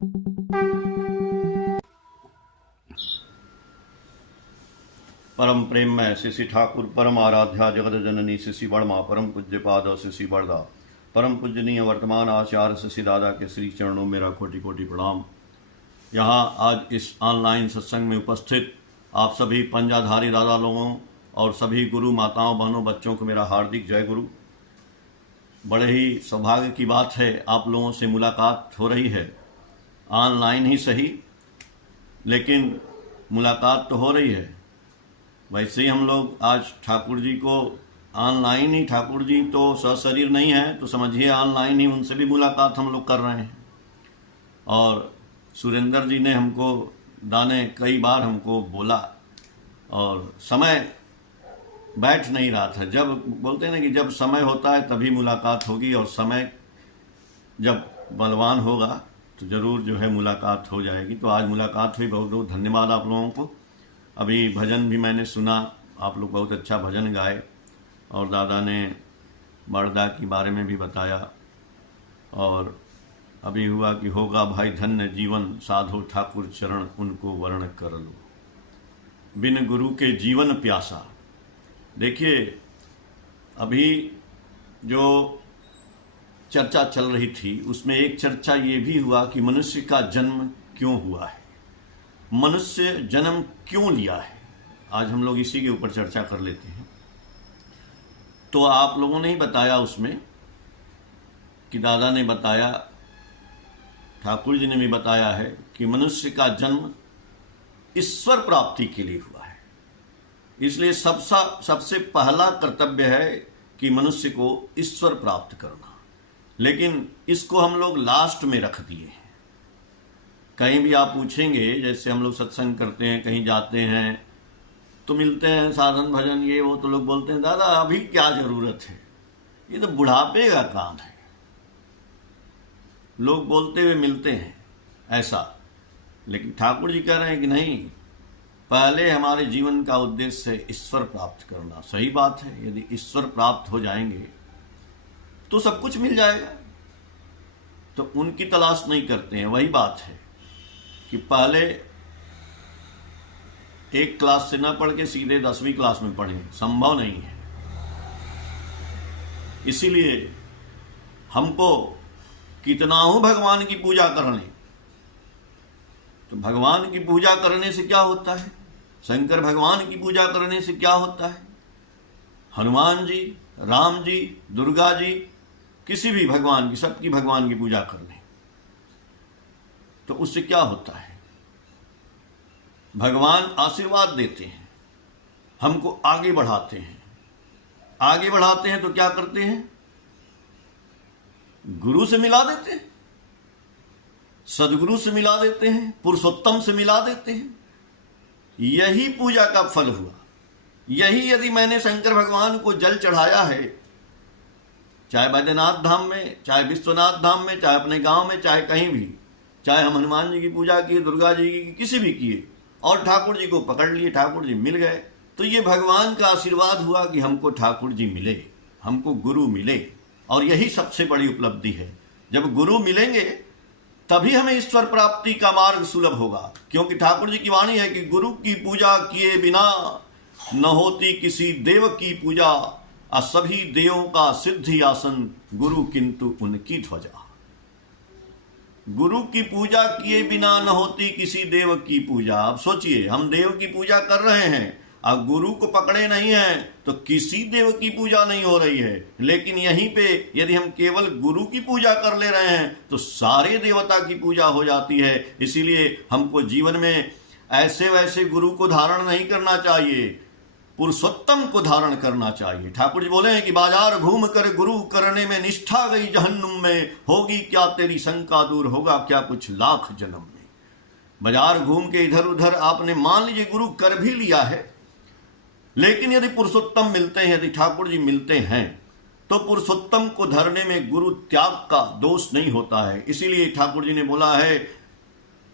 परम प्रेम में शिशि ठाकुर परम आराध्या जगत जननी शिशि वर्मा परम पूज्य पाद शिशि बरदा परम पूजनीय वर्तमान आचार्य शिशि दादा के श्री चरणों में मेरा कोटि कोटि प्रणाम। यहाँ आज इस ऑनलाइन सत्संग में उपस्थित आप सभी पंजाधारी दादा लोगों और सभी गुरु माताओं बहनों बच्चों को मेरा हार्दिक जय गुरु। बड़े ही सौभाग्य की बात है, आप लोगों से मुलाकात हो रही है, ऑनलाइन ही सही लेकिन मुलाकात तो हो रही है। वैसे ही हम लोग आज ठाकुर जी को ऑनलाइन ही, ठाकुर जी तो सशरीर नहीं है तो समझिए ऑनलाइन ही उनसे भी मुलाकात हम लोग कर रहे हैं। और सुरेंद्र जी ने हमको दाने कई बार हमको बोला और समय बैठ नहीं रहा था। जब बोलते हैं ना कि जब समय होता है तभी मुलाकात होगी, और समय जब बलवान होगा तो ज़रूर जो है मुलाकात हो जाएगी। तो आज मुलाकात हुई, बहुत बहुत धन्यवाद आप लोगों को। अभी भजन भी मैंने सुना, आप लोग बहुत अच्छा भजन गाए और दादा ने बड़दा के बारे में भी बताया। और अभी हुआ कि होगा भाई धन्य जीवन साधो ठाकुर चरण उनको वर्ण कर लो, बिन गुरु के जीवन प्यासा। देखिए अभी जो चर्चा चल रही थी उसमें एक चर्चा ये भी हुआ कि मनुष्य का जन्म क्यों हुआ है, मनुष्य जन्म क्यों लिया है। आज हम लोग इसी के ऊपर चर्चा कर लेते हैं। तो आप लोगों ने ही बताया उसमें कि दादा ने बताया, ठाकुर जी ने भी बताया है कि मनुष्य का जन्म ईश्वर प्राप्ति के लिए हुआ है। इसलिए सबसे पहला कर्तव्य है कि मनुष्य को ईश्वर प्राप्त करना, लेकिन इसको हम लोग लास्ट में रख दिए हैं। कहीं भी आप पूछेंगे, जैसे हम लोग सत्संग करते हैं, कहीं जाते हैं तो मिलते हैं साधन भजन ये वो, तो लोग बोलते हैं दादा अभी क्या ज़रूरत है, ये तो बुढ़ापे का काम है। लोग बोलते हुए मिलते हैं ऐसा, लेकिन ठाकुर जी कह रहे हैं कि नहीं, पहले हमारे जीवन का उद्देश्य है ईश्वर प्राप्त करना। सही बात है, यदि ईश्वर प्राप्त हो जाएंगे तो सब कुछ मिल जाएगा। तो उनकी तलाश नहीं करते हैं। वही बात है कि पहले एक क्लास से न पढ़ के सीधे 10वीं क्लास में पढ़ें, संभव नहीं है। इसीलिए हमको कितना हो भगवान की पूजा कर लें। तो भगवान की पूजा करने से क्या होता है, शंकर भगवान की पूजा करने से क्या होता है, हनुमान जी, राम जी, दुर्गा जी, किसी भी भगवान की, सबकी भगवान की पूजा कर लें तो उससे क्या होता है, भगवान आशीर्वाद देते हैं, हमको आगे बढ़ाते हैं। आगे बढ़ाते हैं तो क्या करते हैं, गुरु से मिला देते हैं, सदगुरु से मिला देते हैं, पुरुषोत्तम से मिला देते हैं। यही पूजा का फल हुआ। यही यदि मैंने शंकर भगवान को जल चढ़ाया है, चाहे बैद्यनाथ धाम में, चाहे विश्वनाथ धाम में, चाहे अपने गांव में, चाहे कहीं भी, चाहे हम हनुमान जी की पूजा की, दुर्गा जी की, किसी भी किए, और ठाकुर जी को पकड़ लिए, ठाकुर जी मिल गए, तो ये भगवान का आशीर्वाद हुआ कि हमको ठाकुर जी मिले, हमको गुरु मिले। और यही सबसे बड़ी उपलब्धि है। जब गुरु मिलेंगे तभी हमें ईश्वर प्राप्ति का मार्ग सुलभ होगा, क्योंकि ठाकुर जी की वाणी है कि गुरु की पूजा किए बिना न होती किसी देव की पूजा, आ सभी देवों का सिद्धि आसन गुरु किंतु उनकी ध्वजा। गुरु की पूजा किए बिना न होती किसी देव की पूजा। अब सोचिए, हम देव की पूजा कर रहे हैं, अब गुरु को पकड़े नहीं हैं तो किसी देव की पूजा नहीं हो रही है। लेकिन यहीं पे यदि हम केवल गुरु की पूजा कर ले रहे हैं तो सारे देवता की पूजा हो जाती है। इसीलिए हमको जीवन में ऐसे वैसे गुरु को धारण नहीं करना चाहिए, पुरुषोत्तम को धारण करना चाहिए। ठाकुर जी बोले हैं कि बाजार घूम कर गुरु करने में निष्ठा गई जहन्नुम में, होगी क्या तेरी शंका दूर, होगा क्या कुछ लाख जन्म में। बाजार घूम के इधर उधर आपने मान लीजिए गुरु कर भी लिया है, लेकिन यदि पुरुषोत्तम मिलते हैं, यदि ठाकुर जी मिलते हैं, तो पुरुषोत्तम को धरने में गुरु त्याग का दोष नहीं होता है। इसीलिए ठाकुर जी ने बोला है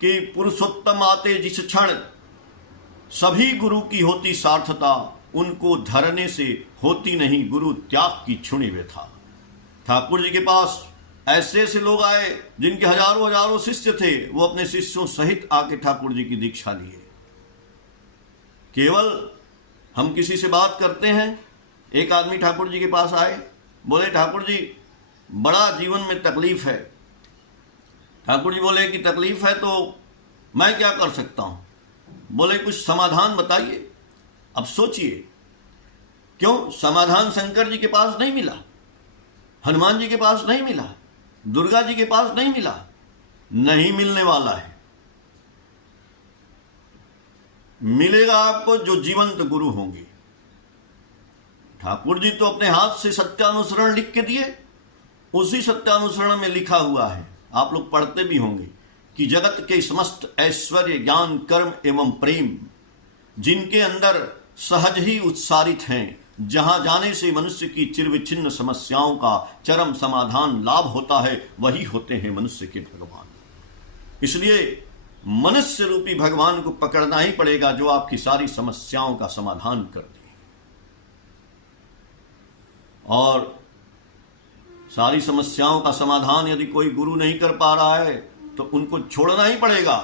कि पुरुषोत्तम आते जिस क्षण सभी गुरु की होती सार्थता, उनको धरने से होती नहीं गुरु त्याग की छुणी व्यथा। ठाकुर जी के पास ऐसे ऐसे लोग आए जिनके हजारों हजारों शिष्य थे, वो अपने शिष्यों सहित आके ठाकुर जी की दीक्षा लिए। केवल हम किसी से बात करते हैं, एक आदमी ठाकुर जी के पास आए, बोले ठाकुर जी बड़ा जीवन में तकलीफ है। ठाकुर जी बोले कि तकलीफ है तो मैं क्या कर सकता हूं? बोले कुछ समाधान बताइए। अब सोचिए, क्यों समाधान शंकर जी के पास नहीं मिला, हनुमान जी के पास नहीं मिला, दुर्गा जी के पास नहीं मिला, नहीं मिलने वाला है। मिलेगा आपको जो जीवंत गुरु होंगे। ठाकुर जी तो अपने हाथ से सत्यानुसरण लिख के दिए, उसी सत्यानुसरण में लिखा हुआ है, आप लोग पढ़ते भी होंगे कि जगत के समस्त ऐश्वर्य ज्ञान कर्म एवं प्रेम जिनके अंदर सहज ही उत्सारित हैं, जहां जाने से मनुष्य की चिरविच्छिन्न समस्याओं का चरम समाधान लाभ होता है, वही होते हैं मनुष्य के भगवान। इसलिए मनुष्य रूपी भगवान को पकड़ना ही पड़ेगा, जो आपकी सारी समस्याओं का समाधान कर दे। और सारी समस्याओं का समाधान यदि कोई गुरु नहीं कर पा रहा है तो उनको छोड़ना ही पड़ेगा।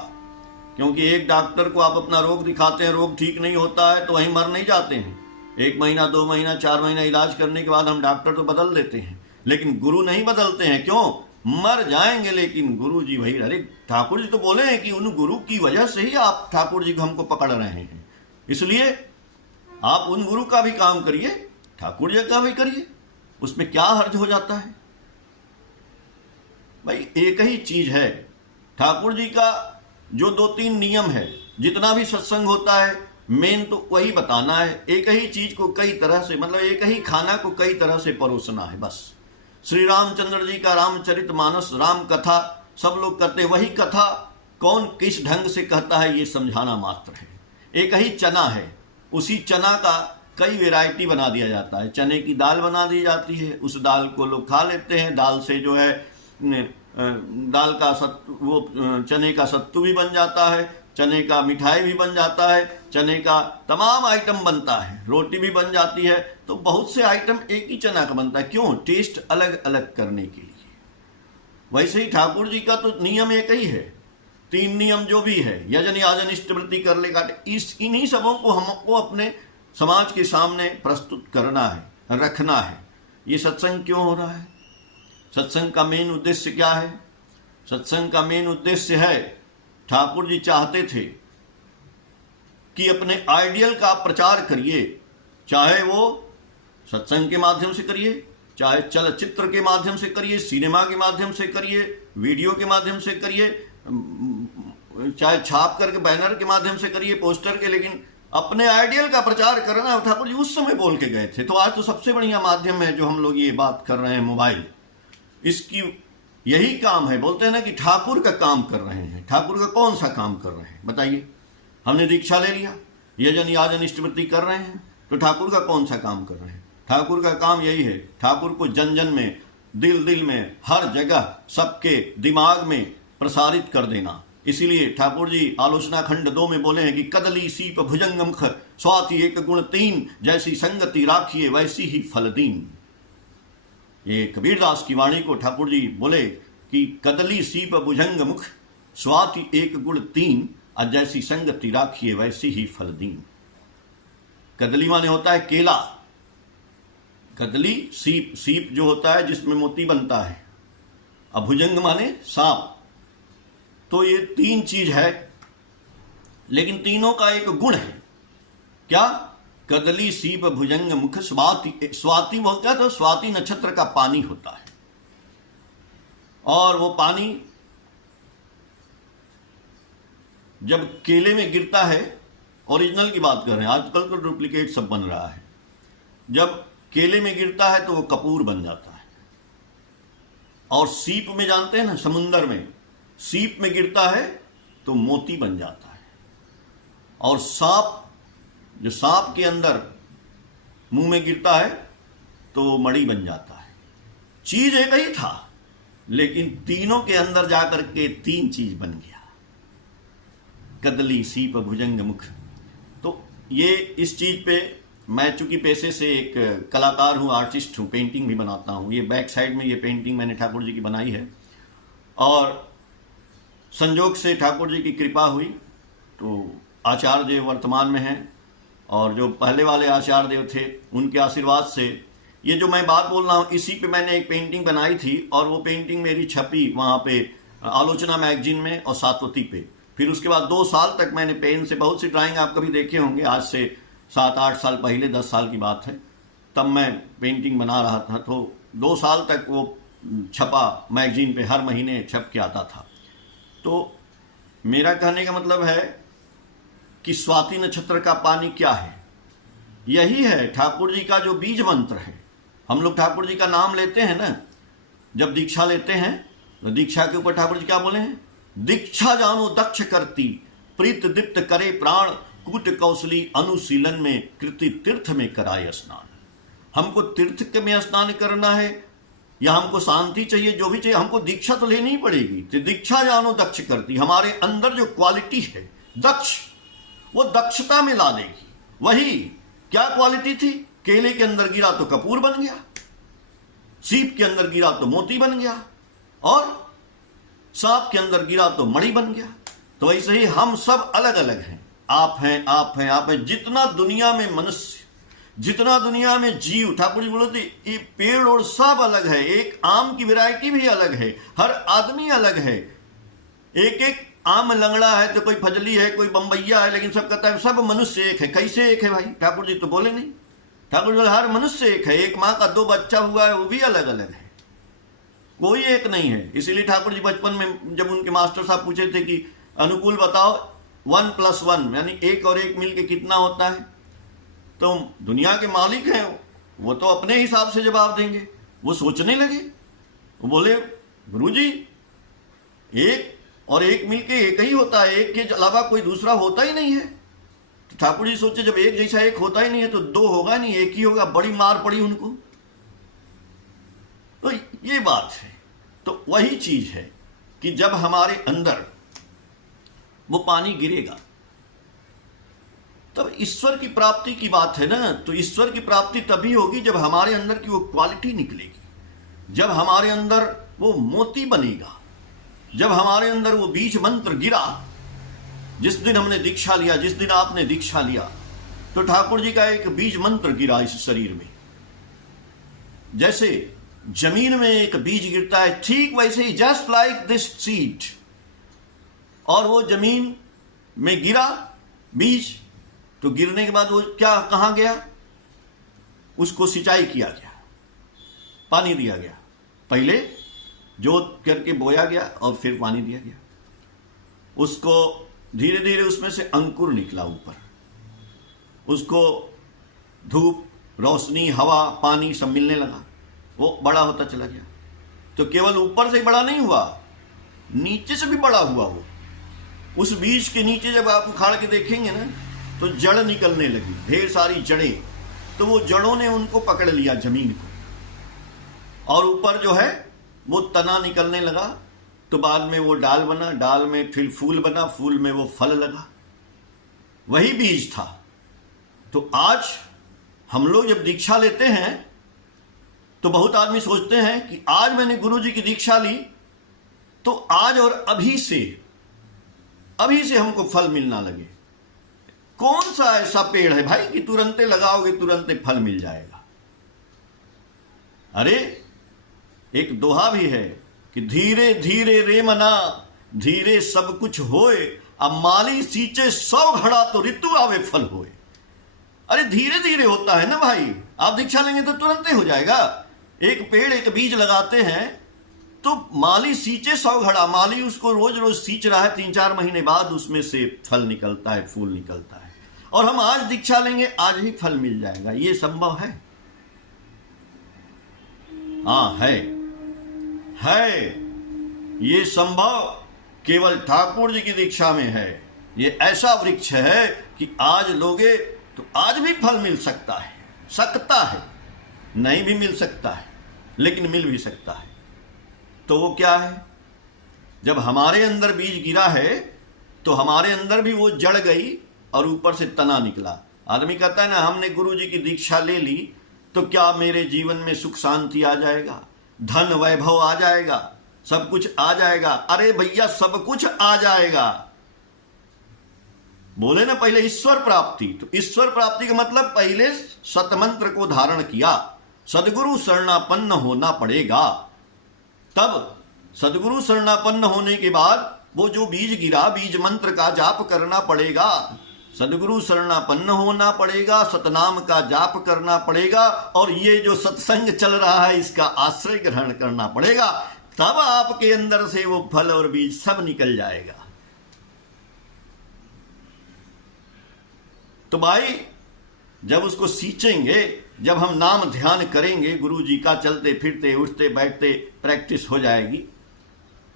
क्योंकि एक डॉक्टर को आप अपना रोग दिखाते हैं, रोग ठीक नहीं होता है तो वहीं मर नहीं जाते हैं। 1 महीना 2 महीना 4 महीना इलाज करने के बाद हम डॉक्टर तो बदल देते हैं, लेकिन गुरु नहीं बदलते हैं। क्यों? मर जाएंगे लेकिन गुरु जी वही। अरे ठाकुर जी तो बोले हैं कि उन गुरु की वजह से ही आप ठाकुर जी को हमको पकड़ रहे हैं, इसलिए आप उन गुरु का भी काम करिए, ठाकुर जी का भी करिए, उसमें क्या हर्ज हो जाता है भाई? एक ही चीज है, ठाकुर जी का जो 2-3 नियम है, जितना भी सत्संग होता है मेन तो वही बताना है। एक ही चीज को कई तरह से, मतलब एक ही खाना को कई तरह से परोसना है बस। श्री रामचंद्र जी का रामचरितमानस, राम कथा सब लोग करते, वही कथा कौन किस ढंग से कहता है ये समझाना मात्र है। एक ही चना है, उसी चना का कई वैरायटी बना दिया जाता है। चने की दाल बना दी जाती है, उस दाल को लोग खा लेते हैं। दाल से जो है दाल का सत्तू, वो चने का सत्तू भी बन जाता है, चने का मिठाई भी बन जाता है, चने का तमाम आइटम बनता है, रोटी भी बन जाती है। तो बहुत से आइटम एक ही चना का बनता है। क्यों? टेस्ट अलग अलग करने के लिए। वैसे ही ठाकुर जी का तो नियम एक ही है, 3 नियम जो भी है, यजन याजन इष्टवृत्ति कर लेगा, इन्हीं सबों को हमको अपने समाज के सामने प्रस्तुत करना है, रखना है। ये सत्संग क्यों हो रहा है? सत्संग का मेन उद्देश्य क्या है? सत्संग का मेन उद्देश्य है, ठाकुर जी चाहते थे कि अपने आइडियल का प्रचार करिए, चाहे वो सत्संग के माध्यम से करिए, चाहे चलचित्र के माध्यम से करिए, सिनेमा के माध्यम से करिए, वीडियो के माध्यम से करिए, चाहे छाप करके बैनर के माध्यम से करिए, पोस्टर के, लेकिन अपने आइडियल का प्रचार करना। ठाकुर जी उस समय बोल के गए थे। तो आज तो सबसे बढ़िया माध्यम है जो हम लोग ये बात कर रहे हैं, मोबाइल, इसकी यही काम है। बोलते हैं ना कि ठाकुर का काम कर रहे हैं। ठाकुर का कौन सा काम कर रहे हैं बताइए? हमने दीक्षा ले लिया, यजन याजन इष्टवृत्ति कर रहे हैं, तो ठाकुर का कौन सा काम कर रहे हैं? ठाकुर का काम यही है, ठाकुर को जन जन में, दिल दिल में, हर जगह सबके दिमाग में प्रसारित कर देना। इसीलिए ठाकुर जी आलोचना खंड 2 में बोले हैं कि कदली सीप भुजंग मुख स्वाति एक गुण 3, जैसी संगति राखिए वैसी ही फल दीन। ये कबीरदास की वाणी को ठाकुर जी बोले कि कदली सीप भुजंग मुख स्वाति एक गुण 3, और जैसी संगति राखिए वैसी ही फल दीन। कदली माने होता है केला, कदली सीप, सीप जो होता है जिसमें मोती बनता है, अब भुजंग माने सांप। तो ये 3 चीज है, लेकिन तीनों का एक गुण है। क्या? कदली सीप भुजंग मुख स्वाति। स्वाति वो क्या? तो स्वाति नक्षत्र का पानी होता है, और वो पानी जब केले में गिरता है, ओरिजिनल की बात कर रहे हैं, आजकल तो डुप्लीकेट सब बन रहा है, जब केले में गिरता है तो वो कपूर बन जाता है। और सीप में जानते हैं ना, समुंदर में सीप में गिरता है तो मोती बन जाता है। और सांप, जो सांप के अंदर मुंह में गिरता है तो मणि बन जाता है। चीज एक ही था, लेकिन तीनों के अंदर जाकर के 3 चीज बन गया, कदली सीप भुजंग मुख। तो ये इस चीज पे मैं चूंकि पेशे से एक कलाकार हूँ, आर्टिस्ट हूँ, पेंटिंग भी बनाता हूँ। ये बैक साइड में ये पेंटिंग मैंने ठाकुर जी की बनाई है और संजोग से ठाकुर जी की कृपा हुई तो आचार्य देव वर्तमान में हैं और जो पहले वाले आचार्य देव थे उनके आशीर्वाद से ये जो मैं बात बोल रहा हूँ इसी पे मैंने एक पेंटिंग बनाई थी और वो पेंटिंग मेरी छपी वहाँ पे आलोचना मैगजीन में और सातवती पे। फिर उसके बाद 2 साल तक मैंने पेन से बहुत सी ड्राइंग आप कभी देखे होंगे, आज से 7-8 साल पहले, 10 साल की बात है, तब मैं पेंटिंग बना रहा था। तो 2 साल तक वो छपा मैगजीन पे, हर महीने छप के आता था। तो मेरा कहने का मतलब है कि स्वाति नक्षत्र का पानी क्या है? यही है ठाकुर जी का जो बीज मंत्र है। हम लोग ठाकुर जी का नाम लेते हैं ना, जब दीक्षा लेते हैं तो दीक्षा के ऊपर ठाकुर जी क्या बोले हैं? दीक्षा जानो दक्ष करती, प्रीत दीप्त करे प्राण, कूट कौशली अनुशीलन में, कृति तीर्थ में कराए स्नान। हमको तीर्थ में स्नान करना है या हमको शांति चाहिए, जो भी चाहिए, हमको दीक्षा तो लेनी ही पड़ेगी। तो दीक्षा जानो दक्ष करती, हमारे अंदर जो क्वालिटी है दक्ष, वो दक्षता में ला देगी। वही क्या क्वालिटी थी? केले के अंदर गिरा तो कपूर बन गया, सीप के अंदर गिरा तो मोती बन गया और सांप के अंदर गिरा तो मणि बन गया। तो वैसे ही हम सब अलग अलग हैं। आप हैं, आप हैं, आप हैं। जितना दुनिया में मनुष्य, जितना दुनिया में जीव, ठाकुर जी बोलते ये पेड़ और सब अलग है, एक आम की वैरायटी भी अलग है, हर आदमी अलग है। एक एक आम लंगड़ा है तो कोई फजली है, कोई बम्बैया है, लेकिन सब कहता है सब मनुष्य एक है। कैसे एक है भाई? ठाकुर जी तो बोले नहीं। ठाकुर जी बोले हर मनुष्य एक है, एक माँ का 2 बच्चा हुआ है वो भी अलग अलग है, कोई एक नहीं है। इसीलिए ठाकुर जी बचपन में जब उनके मास्टर साहब पूछे थे कि अनुकूल बताओ 1 + 1 यानी 1 और 1 मिलके कितना होता है, तो दुनिया के मालिक हैं वो तो अपने हिसाब से जवाब देंगे। वो सोचने लगे, वो बोले गुरुजी 1 और 1 मिलके 1 ही होता है, 1 के अलावा कोई दूसरा होता ही नहीं है। तो ठाकुर जी सोचे जब 1 जैसा 1 होता ही नहीं है तो 2 होगा नहीं, 1 ही होगा। बड़ी मार पड़ी उनको। तो ये बात है। तो वही चीज है कि जब हमारे अंदर वो पानी गिरेगा तब ईश्वर की प्राप्ति की बात है ना। तो ईश्वर की प्राप्ति तभी होगी जब हमारे अंदर की वो क्वालिटी निकलेगी, जब हमारे अंदर वो मोती बनेगा, जब हमारे अंदर वो बीज मंत्र गिरा। जिस दिन हमने दीक्षा लिया, जिस दिन आपने दीक्षा लिया, तो ठाकुर जी का एक बीज मंत्र गिरा इस शरीर में। जैसे जमीन में एक बीज गिरता है, ठीक वैसे ही जस्ट लाइक दिस सीड। और वो जमीन में गिरा बीज, तो गिरने के बाद वो क्या कहां गया? उसको सिंचाई किया गया, पानी दिया गया। पहले जोत करके बोया गया और फिर पानी दिया गया। उसको धीरे धीरे उसमें से अंकुर निकला ऊपर, उसको धूप, रोशनी, हवा, पानी सब मिलने लगा, वो बड़ा होता चला गया। तो केवल ऊपर से ही बड़ा नहीं हुआ, नीचे से भी बड़ा हुआ। वो उस बीज के नीचे जब आप उखाड़ के देखेंगे ना तो जड़ निकलने लगी, ढेर सारी जड़ें। तो वो जड़ों ने उनको पकड़ लिया जमीन को, और ऊपर जो है वो तना निकलने लगा। तो बाद में वो डाल बना, डाल में फिर फूल बना, फूल में वो फल लगा। वही बीज था। तो आज हम लोग जब दीक्षा लेते हैं तो बहुत आदमी सोचते हैं कि आज मैंने गुरु जी की दीक्षा ली तो आज और अभी से हमको फल मिलना लगे। कौन सा ऐसा पेड़ है भाई कि तुरंते लगाओगे तुरंते फल मिल जाएगा? अरे एक दोहा भी है कि धीरे धीरे रे मना, धीरे सब कुछ होए, अब माली सींचे 100 घड़ा तो ऋतु आवे फल होए। अरे धीरे धीरे होता है ना भाई। आप दीक्षा लेंगे तो तुरंते हो जाएगा। एक पेड़, एक बीज लगाते हैं तो माली सींचे 100 घड़ा, माली उसको रोज रोज सींच रहा है, 3-4 महीने बाद उसमें से फल निकलता है, फूल निकलता है। और हम आज दीक्षा लेंगे आज ही फल मिल जाएगा, ये संभव है? हाँ है। ये संभव केवल ठाकुर जी की दीक्षा में है। ये ऐसा वृक्ष है कि आज लोगे तो आज भी फल मिल सकता है, नहीं भी मिल सकता है, लेकिन मिल भी सकता है। तो वो क्या है? जब हमारे अंदर बीज गिरा है तो हमारे अंदर भी वो जड़ गई और ऊपर से तना निकला। आदमी कहता है ना, हमने गुरु जी की दीक्षा ले ली तो क्या मेरे जीवन में सुख शांति आ जाएगा, धन वैभव आ जाएगा, सब कुछ आ जाएगा। अरे भैया, सब कुछ आ जाएगा। बोले ना पहले ईश्वर प्राप्ति, तो ईश्वर प्राप्ति का मतलब पहले सतमंत्र को धारण किया, सदगुरु शरणापन्न होना पड़ेगा। तब सदगुरु शरणापन्न होने के बाद वो जो बीज गिरा, बीज मंत्र का जाप करना पड़ेगा, सदगुरु शरणापन्न होना पड़ेगा, सतनाम का जाप करना पड़ेगा, और ये जो सत्संग चल रहा है इसका आश्रय ग्रहण करना पड़ेगा। तब आपके अंदर से वो फल और बीज सब निकल जाएगा। तो भाई, जब उसको सींचेंगे, जब हम नाम ध्यान करेंगे, गुरु जी का चलते फिरते उठते बैठते प्रैक्टिस हो जाएगी,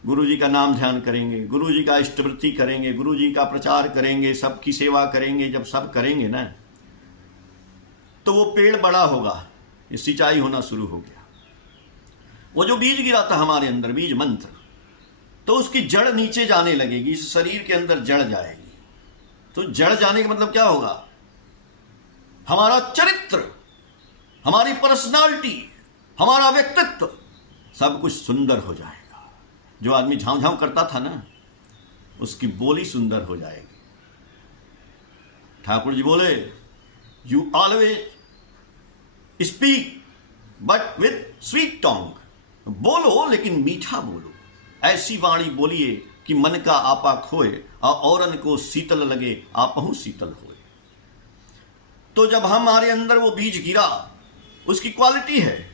गुरु जी का नाम ध्यान करेंगे, गुरु जी का इष्टवृत्ति करेंगे, गुरु जी का प्रचार करेंगे, सबकी सेवा करेंगे, जब सब करेंगे ना, तो वो पेड़ बड़ा होगा, ये सिंचाई होना शुरू हो गया। वो जो बीज गिरा था हमारे अंदर, बीज मंत्र, तो उसकी जड़ नीचे जाने लगेगी, इस शरीर के अंदर जड़ जाएगी। तो जड़ जाने का मतलब क्या होगा? हमारा चरित्र, हमारी पर्सनालिटी, हमारा व्यक्तित्व, सब कुछ सुंदर हो जाएगा। जो आदमी झांव झांव करता था ना, उसकी बोली सुंदर हो जाएगी। ठाकुर जी बोले, you always speak but with sweet tongue, बोलो लेकिन मीठा बोलो, ऐसी वाणी बोलिए कि मन का आपा खोए और औरन को शीतल लगे, आपहु शीतल होए। तो जब हमारे अंदर वो बीज गिरा, उसकी क्वालिटी है,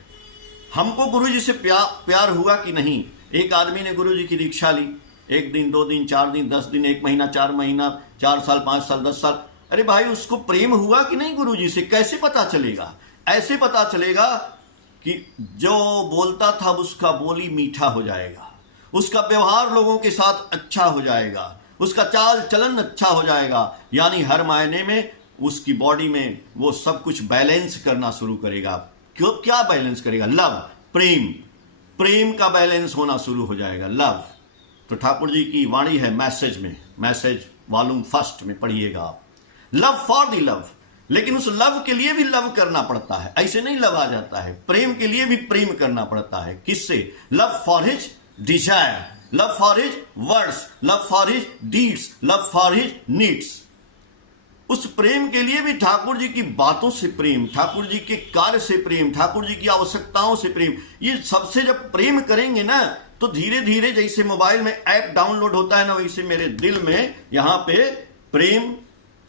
हमको गुरु जी से प्यार हुआ कि नहीं। एक आदमी ने गुरु जी की दीक्षा ली, 1 दिन 2 दिन 4 दिन 10 दिन 1 महीना 4 महीना 4 साल 5 साल 10 साल, अरे भाई, उसको प्रेम हुआ कि नहीं गुरु जी से? कैसे पता चलेगा? ऐसे पता चलेगा कि जो बोलता था उसका बोली मीठा हो जाएगा, उसका व्यवहार लोगों के साथ अच्छा हो जाएगा, उसका चाल चलन अच्छा हो जाएगा, यानी हर मायने में उसकी बॉडी में वो सब कुछ बैलेंस करना शुरू करेगा। क्यों? क्या बैलेंस करेगा? लव, प्रेम, प्रेम का बैलेंस होना शुरू हो जाएगा, लव। तो ठाकुर जी की वाणी है मैसेज में, मैसेज वॉल्यूम 1 में पढ़िएगा आप, लव फॉर द लव। लेकिन उस लव के लिए भी लव करना पड़ता है, ऐसे नहीं लव आ जाता है। प्रेम के लिए भी प्रेम करना पड़ता है। किससे? Love for his Dzire, love for his words, love for his deeds, love for his needs. उस प्रेम के लिए भी ठाकुर जी की बातों से प्रेम, ठाकुर जी के कार्य से प्रेम, ठाकुर जी की आवश्यकताओं से प्रेम, ये सबसे जब प्रेम करेंगे ना, तो धीरे धीरे जैसे मोबाइल में ऐप डाउनलोड होता है ना, वैसे मेरे दिल में यहां पे प्रेम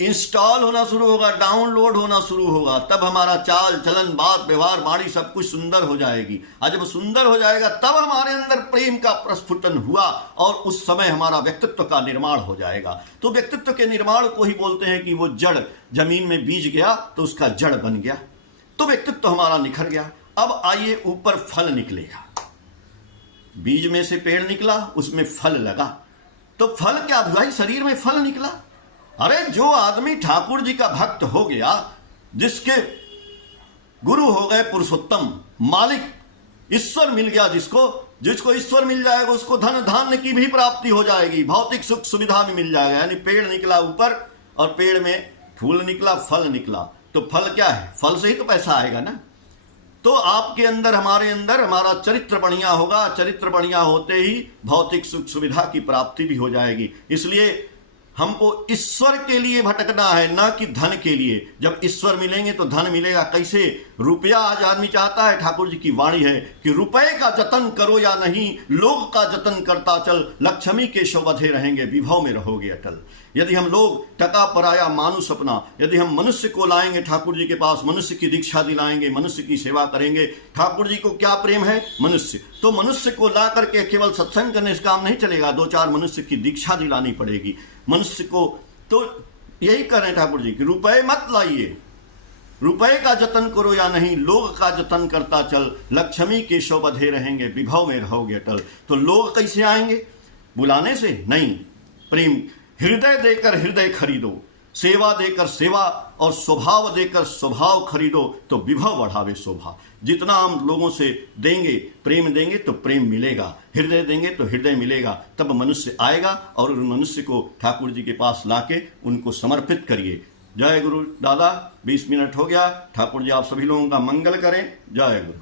इंस्टॉल होना शुरू होगा, डाउनलोड होना शुरू होगा। तब हमारा चाल चलन, बात व्यवहार, वाणी सब कुछ सुंदर हो जाएगी। और जब सुंदर हो जाएगा तब हमारे अंदर प्रेम का प्रस्फुटन हुआ, और उस समय हमारा व्यक्तित्व का निर्माण हो जाएगा। तो व्यक्तित्व के निर्माण को ही बोलते हैं कि वो जड़, जमीन में बीज गया तो उसका जड़ बन गया, तो व्यक्तित्व हमारा निखर गया। अब आइए, ऊपर फल निकलेगा। बीज में से पेड़ निकला, उसमें फल लगा, तो फल क्या भाई? शरीर में फल निकला। अरे जो आदमी ठाकुर जी का भक्त हो गया, जिसके गुरु हो गए पुरुषोत्तम, मालिक, ईश्वर मिल गया, जिसको ईश्वर मिल जाएगा उसको धन धान्य की भी प्राप्ति हो जाएगी, भौतिक सुख सुविधा भी मिल जाएगा। यानी पेड़ निकला ऊपर, और पेड़ में फूल निकला, फल निकला, तो फल क्या है? फल से ही तो पैसा आएगा ना। तो आपके अंदर, हमारे अंदर हमारा चरित्र बढ़िया होगा, चरित्र बढ़िया होते ही भौतिक सुख सुविधा की प्राप्ति भी हो जाएगी। इसलिए हमको ईश्वर के लिए भटकना है, ना कि धन के लिए। जब ईश्वर मिलेंगे तो धन मिलेगा। कैसे? रुपया आज आदमी चाहता है, ठाकुर जी की वाणी है कि रुपए का जतन करो या नहीं, लोग का जतन करता चल, लक्ष्मी के शोभे रहेंगे, विभव में रहोगे अटल। यदि हम लोग टका पराया मानुष अपना, यदि हम मनुष्य को लाएंगे ठाकुर जी के पास, मनुष्य की दीक्षा दिलाएंगे, मनुष्य की सेवा करेंगे। ठाकुर जी को क्या प्रेम है? मनुष्य। तो मनुष्य को ला करके केवल सत्संग करने से काम नहीं चलेगा, 2-4 मनुष्य की दीक्षा दिलानी पड़ेगी मनुष्य को। तो यही करें ठाकुर जी कि रुपए मत लाइए, रुपए का जतन करो या नहीं, लोग का जतन करता चल, लक्ष्मी के शोभे रहेंगे, विभव में रहोगे अटल। तो लोग कैसे आएंगे? बुलाने से नहीं, प्रेम। हृदय देकर हृदय खरीदो, सेवा देकर सेवा, और स्वभाव देकर स्वभाव खरीदो, तो विभव बढ़ावे शोभा। जितना हम लोगों से देंगे, प्रेम देंगे तो प्रेम मिलेगा, हृदय देंगे तो हृदय मिलेगा। तब मनुष्य आएगा, और उन मनुष्य को ठाकुर जी के पास लाके उनको समर्पित करिए। जय गुरु। दादा 20 मिनट हो गया। ठाकुर जी आप सभी लोगों का मंगल करें। जय गुरु।